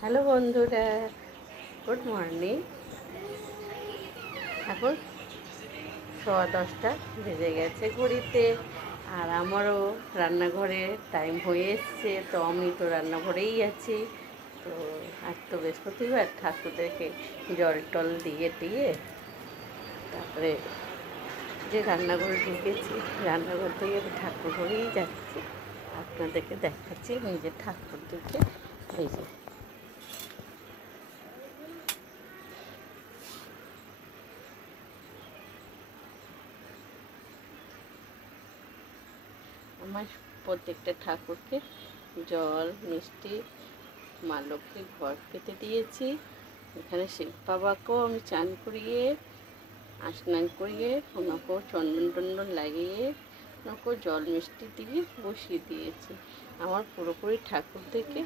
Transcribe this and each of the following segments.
Hello বন্ধুরা, good morning. এখন 10:15 বেজে গেছে ঘড়িতে, আর আমারও রান্নাঘরে টাইম হয়ে এসছে। তো আমি তো রান্নাঘরেই আছি। তো আজ তো বৃহস্পতিবার, ঠাকুরদেরকে জল টল দিয়ে তারপরে যে রান্নাঘরে ঢুকেছি, রান্নাঘর থেকে আমি ঠাকুর ঘরেই যাচ্ছি। আপনাদেরকে দেখাচ্ছি নিজের ঠাকুরদেরকে। এই যে আমার প্রত্যেকটা ঠাকুরকে জল মিষ্টি মা লক্ষ্মী ঘর পেতে দিয়েছি। এখানে শিব বাবাকেও আমি চান করিয়ে স্নান করিয়ে ওনাকেও চন্দন টন্দন লাগিয়ে ওনাকেও জল মিষ্টি দিয়ে বসিয়ে দিয়েছি। আমার পুরোপুরি ঠাকুরদেরকে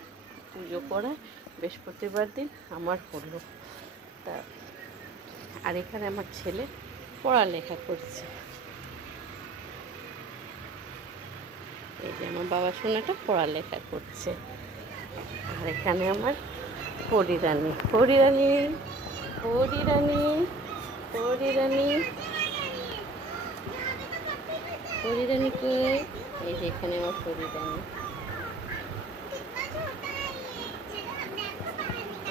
পুজো করা বৃহস্পতিবার দিন আমার হলো। তা আর এখানে আমার ছেলে পড়ালেখা করছে। এই যে আমার বাবা সোনাটা পড়ালেখা করছে। আর এখানে আমার পরিরানী পরিরানী পরিরানী পরিরানী পরিরানীকে, এই যে এখানে আমার পরিরানী,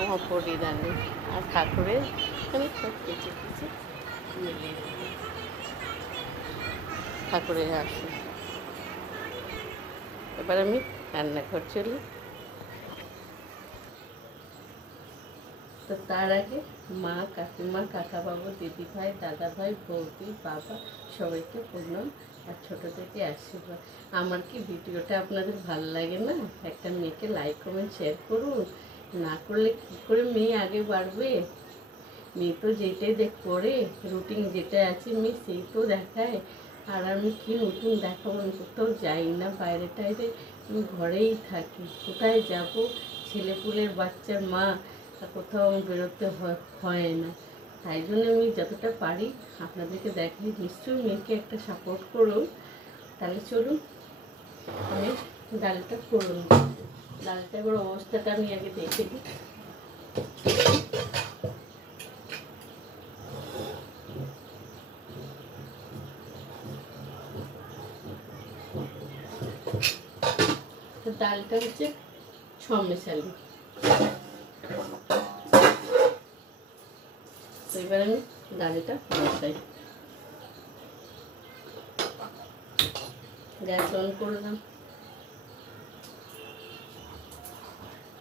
আমার পরিরানী। আর ঠাকুরের আমি সব কিছু মিলে ঠাকুরের আসুন। এবার আমি রান্নাঘর চলি। তো তার আগে মা, কাকিমা, কাকা বাবু, দিদি ভাই, দাদা ভাই, বৌদি, বাবা সবাইকে প্রণাম আর ছোটো থেকে আশীর্বাদ। আমার কি ভিডিওটা আপনাদের ভালো লাগে না? একটা মেয়েকে লাইক কমেন্ট শেয়ার করুন। না করলে কী করে মেয়ে আগে বাড়বে? মেয়ে তো যেটাই করে, রুটিন যেটা আছে মেয়ে সেই তো দেখায়। আর আমি কি নতুন দেখাবো? আমি কোথাও যাই না, বাইরে টাইরে, আমি ঘরেই থাকি। কোথায় যাব? ছেলেপুলের বাচ্চার মা, কোথাও বেরোতে হয় না। তাই জন্য আমি যতটা পারি আপনাদেরকে দেখাই। নিশ্চয়ই মেয়েকে একটা সাপোর্ট করুন। তাহলে চলুন আমি ডালটা করুন। ডালটা এবার অবস্থাটা আমি আগে দেখে দিই। তো ডালটা হচ্ছে 6 মেশালি। তো এবার আমি ডালটা বসাই। গ্যাস অন করলাম।